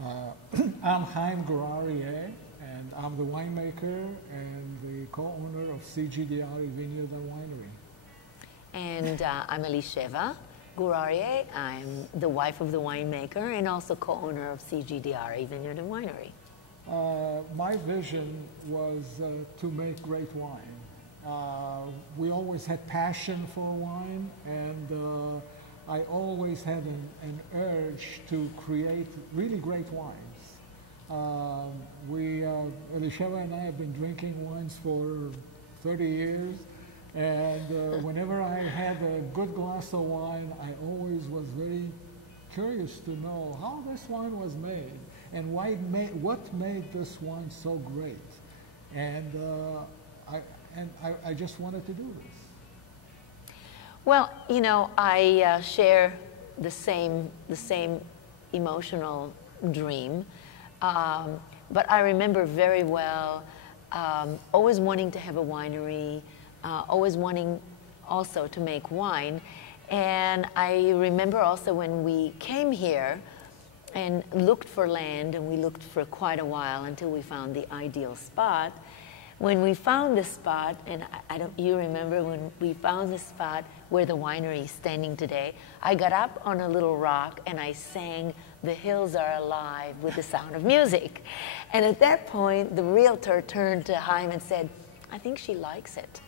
I'm Chaim Gourarier, and I'm the winemaker and the co-owner of DiArie Vineyard and Winery. And I'm Elisheva Gourarier. I'm the wife of the winemaker and also co-owner of DiArie Vineyard and Winery. My vision was to make great wine. We always had passion for wine, and I always had an urge to create really great wines. Elisheva and I have been drinking wines for 30 years, and whenever I had a good glass of wine, I always was very curious to know how this wine was made and what made this wine so great. And I just wanted to do this. Well, you know, I share the same emotional dream, but I remember very well always wanting to have a winery, always wanting also to make wine. And I remember also when we came here and looked for land, and we looked for quite a while until we found the ideal spot. When we found the spot, and you remember when we found the spot where the winery is standing today, I got up on a little rock and I sang "The Hills Are Alive" with the sound of music. And at that point, the realtor turned to Chaim and said, "I think she likes it."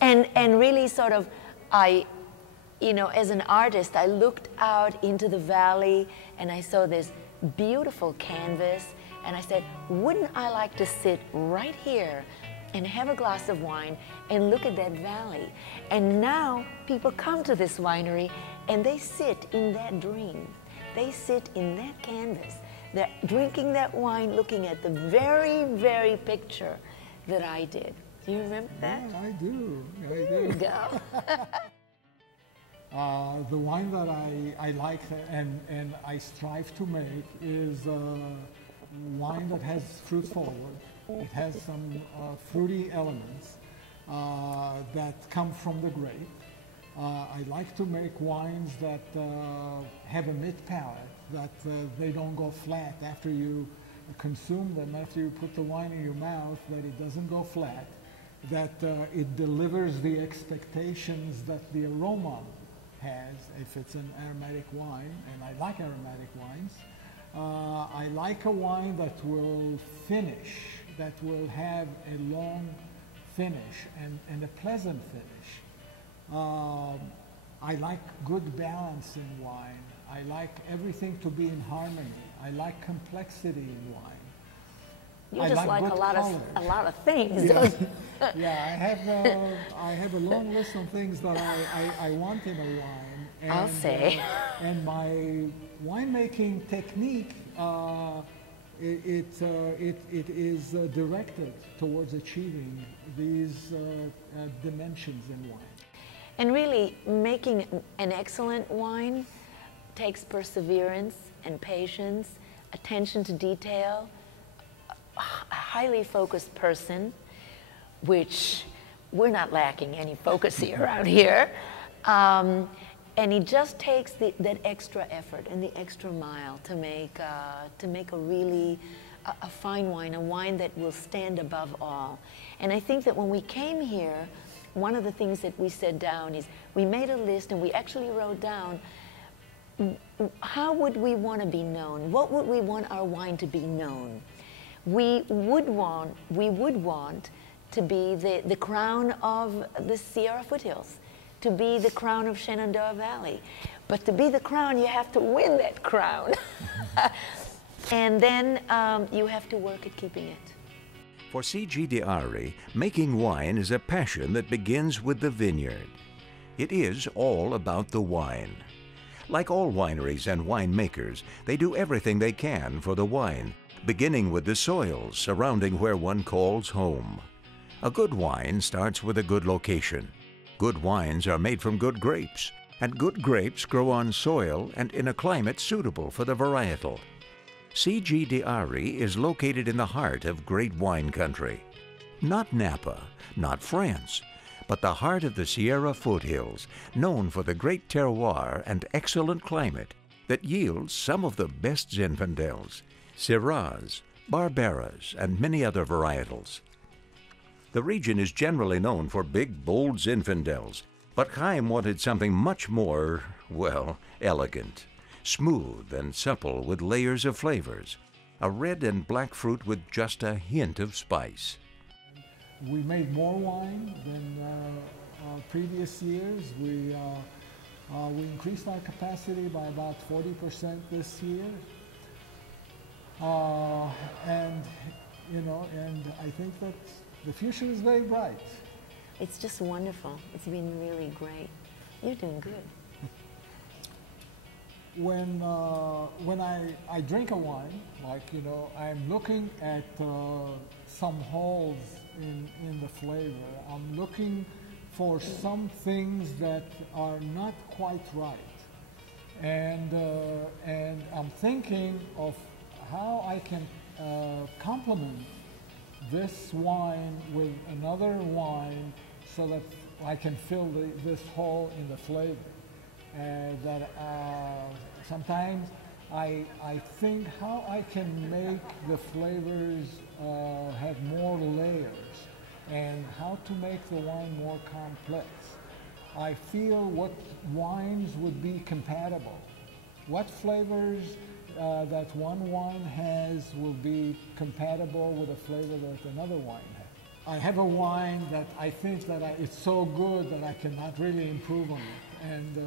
and really sort of, you know, as an artist, I looked out into the valley and I saw this beautiful canvas. And I said, wouldn't I like to sit right here and have a glass of wine and look at that valley? And now people come to this winery and they sit in that dream. They sit in that canvas. They're drinking that wine, looking at the very, very picture that I did. Do you remember that? Yeah, I do. There you go. The wine that I like and I strive to make is wine that has fruit forward. It has some fruity elements that come from the grape. I like to make wines that have a mid palate, that they don't go flat after you consume them, after you put the wine in your mouth, that it doesn't go flat, that it delivers the expectations that the aroma has if it's an aromatic wine, and I like aromatic wines. I like a wine that will finish, that will have a long finish and a pleasant finish. I like good balance in wine. I like everything to be in harmony. I like complexity in wine. You just like a lot of things. Yeah, yeah, I have a long list of things that I want in a wine. And, I'll say. And my winemaking technique, it is directed towards achieving these dimensions in wine. And really, making an excellent wine takes perseverance and patience, attention to detail, a highly focused person, which we're not lacking any focus here around here. And it just takes that extra effort and the extra mile to make a really a fine wine, a wine that will stand above all. And I think that when we came here, one of the things that we said down is we made a list and we actually wrote down how would we want to be known? What would we want our wine to be known? We would want to be the crown of the Sierra foothills, to be the crown of Shenandoah Valley. But to be the crown, you have to win that crown. And then you have to work at keeping it. For DiArie, making wine is a passion that begins with the vineyard. It is all about the wine. Like all wineries and winemakers, they do everything they can for the wine, beginning with the soils surrounding where one calls home. A good wine starts with a good location. Good wines are made from good grapes, and good grapes grow on soil and in a climate suitable for the varietal. DiArie is located in the heart of great wine country. Not Napa, not France, but the heart of the Sierra foothills, known for the great terroir and excellent climate, that yields some of the best Zinfandels, Syrahs, Barberas, and many other varietals. The region is generally known for big, bold Zinfandels, but Chaim wanted something much more, well, elegant, smooth and supple with layers of flavors, a red and black fruit with just a hint of spice. We made more wine than previous years. We increased our capacity by about 40% this year. And I think that the future is very bright. It's just wonderful. It's been really great. You're doing good. When I drink a wine, I'm looking at some holes in the flavor. I'm looking for some things that are not quite right. And I'm thinking of how I can complement this wine with another wine so that I can fill this hole in the flavor. Sometimes I think how I can make the flavors have more layers and how to make the wine more complex. I feel what wines would be compatible. What flavors that one wine has will be compatible with a flavor that another wine has. I have a wine that I think that it's so good that I cannot really improve on it, and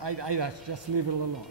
I just leave it alone.